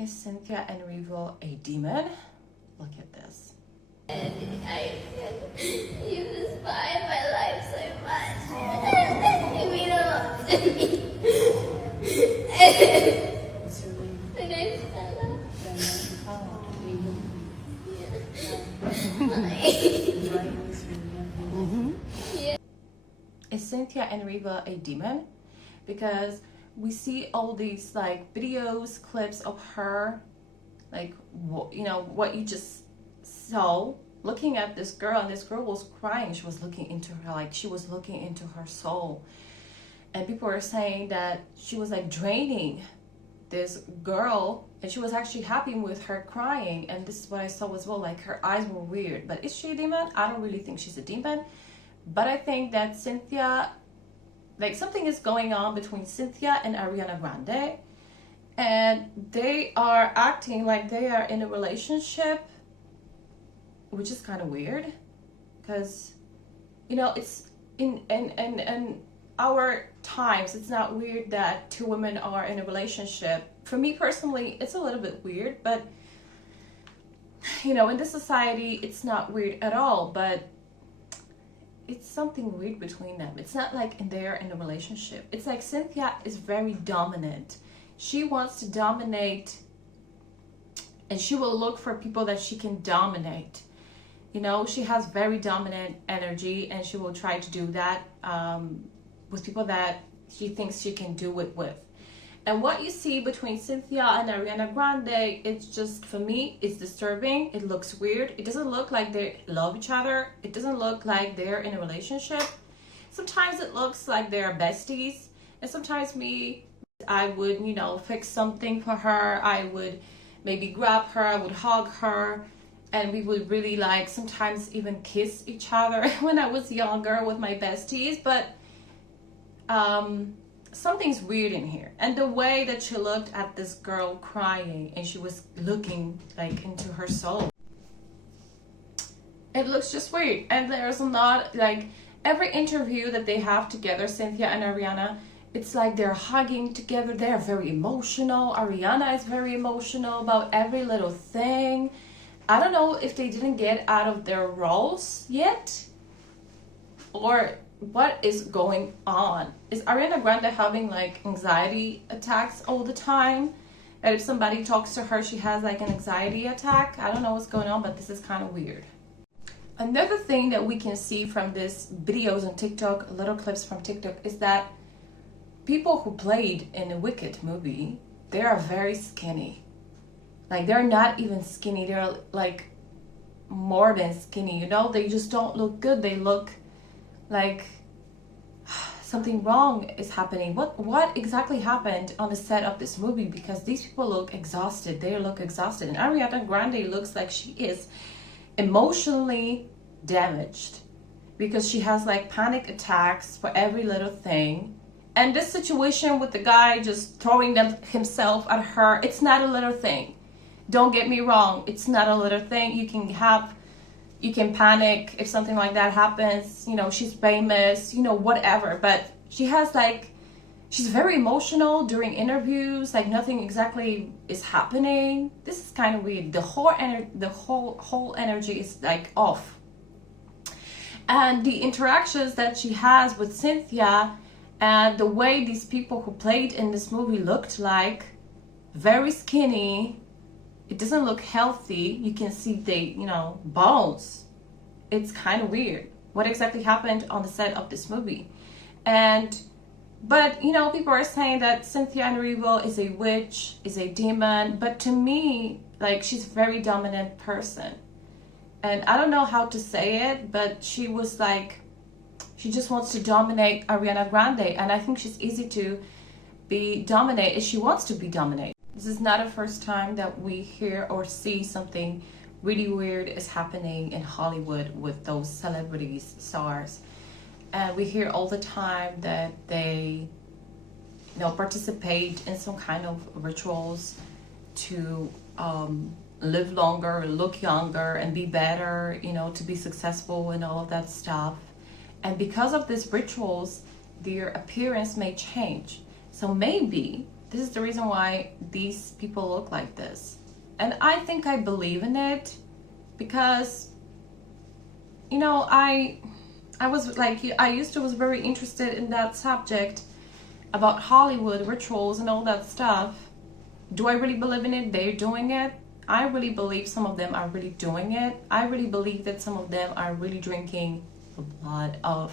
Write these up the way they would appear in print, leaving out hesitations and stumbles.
Is Cynthia Erivo a demon? Look at this. And you inspire my life so much. You mean a lot to me. My name's Stella. Is Cynthia Erivo a demon? Because we see all these like videos, clips of her, like what you just saw, looking at this girl, and this girl was crying. She was looking into her, like she was looking into her soul, and people were saying that she was like draining this girl, and she was actually happy with her crying. And this is what I saw as well, like her eyes were weird. But is she a demon? I don't really think she's a demon, but I think that Cynthia, like something is going on between Cynthia and Ariana Grande, and they are acting like they are in a relationship, which is kind of weird, because it's in our times, it's not weird that two women are in a relationship. For me personally, it's a little bit weird, but in this society, it's not weird at all. But it's something weird between them. It's not like they're in a relationship. It's like Cynthia is very dominant. She wants to dominate, and she will look for people that she can dominate. She has very dominant energy, and she will try to do that with people that she thinks she can do it with. And what you see between Cynthia and Ariana Grande, it's just, for me, it's disturbing. It looks weird. It doesn't look like they love each other. It doesn't look like they're in a relationship. Sometimes it looks like they're besties. And sometimes I would, fix something for her. I would maybe grab her. I would hug her. And we would really sometimes even kiss each other when I was younger with my besties. But something's weird in here. And the way that she looked at this girl crying, and she was looking into her soul, it looks just weird. And there's not every interview that they have together, Cynthia and Ariana, it's like they're hugging together. They're very emotional. Ariana is very emotional about every little thing. I don't know if they didn't get out of their roles yet, or what is going on. Is Ariana Grande having anxiety attacks all the time? That if somebody talks to her, she has an anxiety attack? I don't know what's going on, but this is kind of weird. Another thing that we can see from these videos on TikTok, little clips from TikTok, is that people who played in the Wicked movie, they are very skinny. They're not even skinny. They're more than skinny, They just don't look good. They look like something wrong is happening. What exactly happened on the set of this movie? Because these people look exhausted. They look exhausted. And Ariana Grande looks like she is emotionally damaged, because she has panic attacks for every little thing. And this situation with the guy just throwing himself at her, it's not a little thing. Don't get me wrong, it's not a little thing. You can panic if something like that happens. She's famous, whatever. But she has she's very emotional during interviews. Nothing exactly is happening. This is kind of weird. The whole energy is off. And the interactions that she has with Cynthia, and the way these people who played in this movie looked very skinny. It doesn't look healthy. You can see bones. It's kind of weird. What exactly happened on the set of this movie? But people are saying that Cynthia Erivo is a witch, is a demon. But to me, she's a very dominant person. And I don't know how to say it, but she was she just wants to dominate Ariana Grande. And I think she's easy to be dominated. She wants to be dominated. This is not the first time that we hear or see something really weird is happening in Hollywood with those celebrities, stars. And we hear all the time that they participate in some kind of rituals to live longer, look younger, and be better, to be successful and all of that stuff. And because of these rituals, their appearance may change. So maybe this is the reason why these people look like this. And I think I believe in it because, you know, I was like, I used to was very interested in that subject about Hollywood rituals and all that stuff. Do I really believe in it? They're doing it. I really believe some of them are really doing it. I really believe that some of them are really drinking the blood of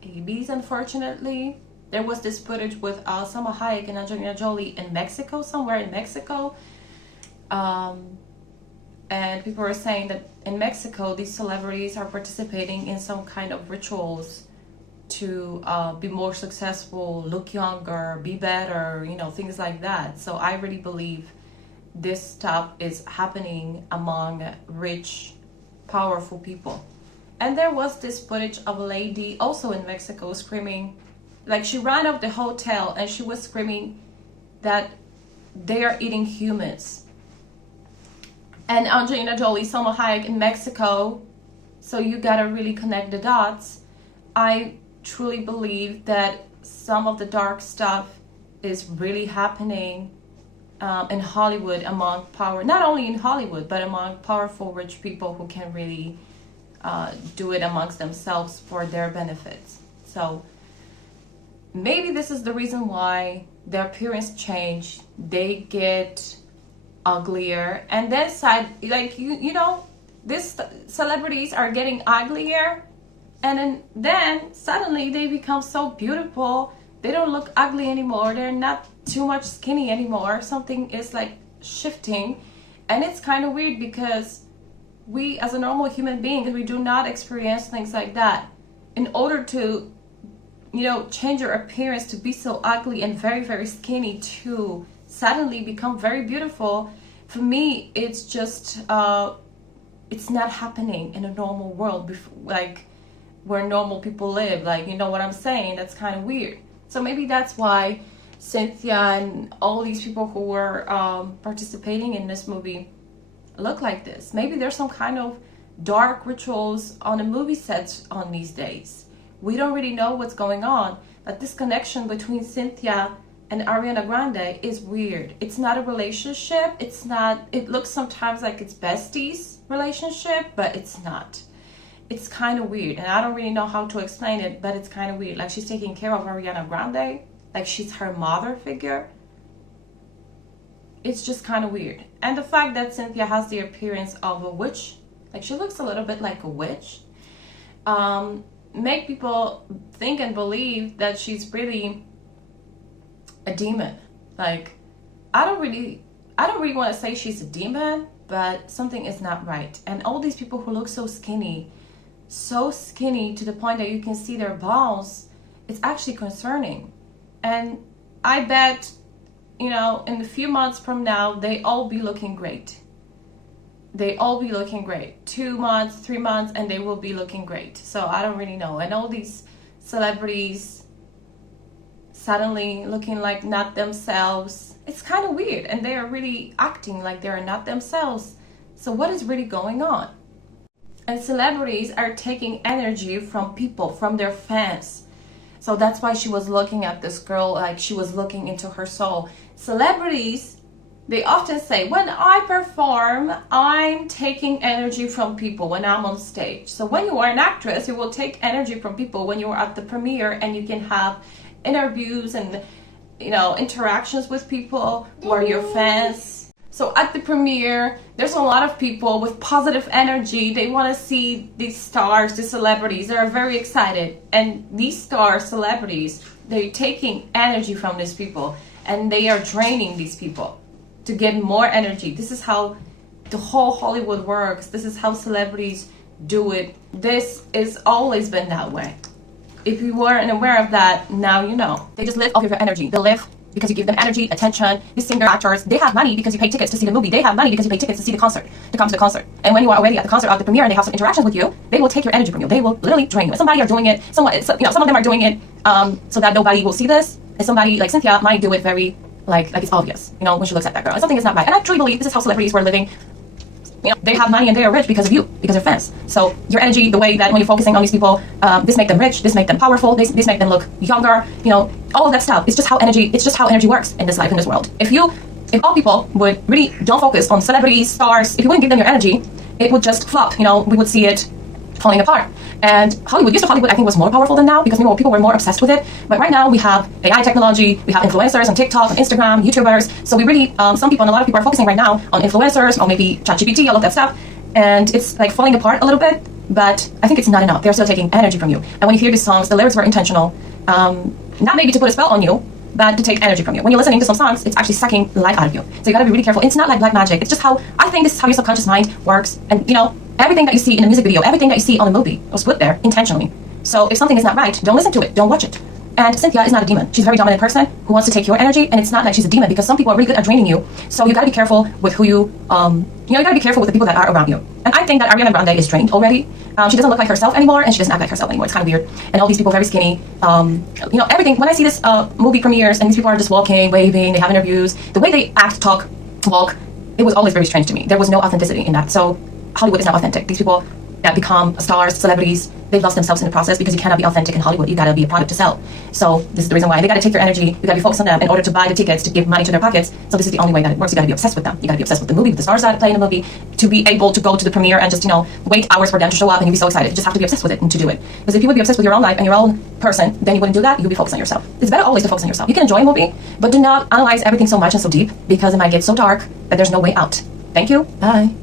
babies, unfortunately. There was this footage with Salma Hayek and Angelina Jolie in Mexico, somewhere in Mexico. And people were saying that in Mexico, these celebrities are participating in some kind of rituals to be more successful, look younger, be better, you know, things like that. So I really believe this stuff is happening among rich, powerful people. And there was this footage of a lady also in Mexico screaming, like she ran out of the hotel and she was screaming that they are eating humans. And Angelina Jolie, Salma Hayek in Mexico, so you gotta really connect the dots. I truly believe that some of the dark stuff is really happening in Hollywood among power, not only in Hollywood, but among powerful rich people who can really do it amongst themselves for their benefits. So maybe this is the reason why their appearance change. They get uglier, and then like you know, these celebrities are getting uglier, and then suddenly they become so beautiful. They don't look ugly anymore. They're not too much skinny anymore. Something is like shifting, and it's kind of weird because we as a normal human being, we do not experience things like that. In order to, you know, change your appearance to be so ugly and very, very skinny to suddenly become very beautiful, for me, it's just, it's not happening in a normal world, like where normal people live. Like, you know what I'm saying? That's kind of weird. So maybe that's why Cynthia and all these people who were participating in this movie look like this. Maybe there's some kind of dark rituals on the movie sets on these days. We don't really know what's going on, but this connection between Cynthia and Ariana Grande is weird. It's not a relationship. It's not, it looks sometimes like it's besties relationship, but it's not. It's kind of weird, and I don't really know how to explain it, but it's kind of weird. Like she's taking care of Ariana Grande, like she's her mother figure. It's just kind of weird. And the fact that Cynthia has the appearance of a witch, like she looks a little bit like a witch, make people think and believe that she's really a demon. Like I don't really want to say she's a demon, but something is not right. And all these people who look so skinny to the point that you can see their bones, it's actually concerning. And I bet, you know, in a few months from now, they all be looking great. They all be looking great. 2 months, 3 months, and they will be looking great. So I don't really know. And all these celebrities suddenly looking like not themselves, it's kind of weird. And they are really acting like they are not themselves. So what is really going on? And celebrities are taking energy from people, from their fans. So that's why she was looking at this girl like she was looking into her soul. Celebrities, they often say, when I perform, I'm taking energy from people when I'm on stage. So when you are an actress, you will take energy from people when you're at the premiere, and you can have interviews and, you know, interactions with people who are your fans. So at the premiere, there's a lot of people with positive energy. They want to see these stars, the celebrities. They're very excited. And these stars, celebrities, they're taking energy from these people, and they are draining these people to get more energy. This is how the whole Hollywood works. This is how celebrities do it. This has always been that way. If you weren't aware of that, now you know. They just live off of your energy. They live because you give them energy, attention. These singer actors, they have money because you pay tickets to see the movie. They have money because you pay tickets to see the concert, to come to the concert. And when you are already at the concert, at the premiere, and they have some interactions with you, they will take your energy from you. They will literally drain you. And somebody are doing it, some of them are doing it so that nobody will see this. And somebody like Cynthia might do it very like it's obvious, when she looks at that girl. And something is not right. And I truly believe this is how celebrities were living You know, they have money and they are rich because of you, because they're fans. So your energy, the way that when you're focusing on these people, this make them rich, this make them powerful, this make them look younger, you know, all of that stuff. It's just how energy works in this life, in this world. If all people would really don't focus on celebrities, stars, if you wouldn't give them your energy, it would just flop, you know, we would see it falling apart. And Hollywood, I think was more powerful than now because people were more obsessed with it. But right now we have AI technology, we have influencers on TikTok, on Instagram, YouTubers. So we really, some people and a lot of people are focusing right now on influencers or maybe ChatGPT, all of that stuff. And it's like falling apart a little bit, but I think it's not enough. They're still taking energy from you. And when you hear these songs, the lyrics were intentional, not maybe to put a spell on you, but to take energy from you. When you're listening to some songs, it's actually sucking life out of you. So you gotta be really careful. It's not like black magic. It's just how, I think this is how your subconscious mind works. And you know, everything that you see in a music video, everything that you see on a movie was put there intentionally. So if something is not right, don't listen to it, don't watch it. And Cynthia is not a demon. She's a very dominant person who wants to take your energy, and it's not like she's a demon because some people are really good at draining you. So you gotta be careful with who you gotta be careful with the people that are around you. And I think that Ariana Grande is drained already. She doesn't look like herself anymore, and she doesn't act like herself anymore. It's kind of weird. And all these people very skinny. You know, everything. When I see this movie premieres and these people are just walking, waving, they have interviews, the way they act, talk, walk, it was always very strange to me. There was no authenticity in that. So Hollywood is not authentic. These people that become stars, celebrities, they've lost themselves in the process because you cannot be authentic in Hollywood. You gotta be a product to sell. So this is the reason why they gotta take your energy. You gotta be focused on them in order to buy the tickets, to give money to their pockets. So this is the only way that it works. You gotta be obsessed with them. You gotta be obsessed with the movie, with the stars that play in the movie, to be able to go to the premiere and just, you know, wait hours for them to show up and you'll be so excited. You just have to be obsessed with it and to do it. Because if you would be obsessed with your own life and your own person, then you wouldn't do that. You'll be focused on yourself. It's better always to focus on yourself. You can enjoy a movie, but do not analyze everything so much and so deep because it might get so dark that there's no way out. Thank you. Bye.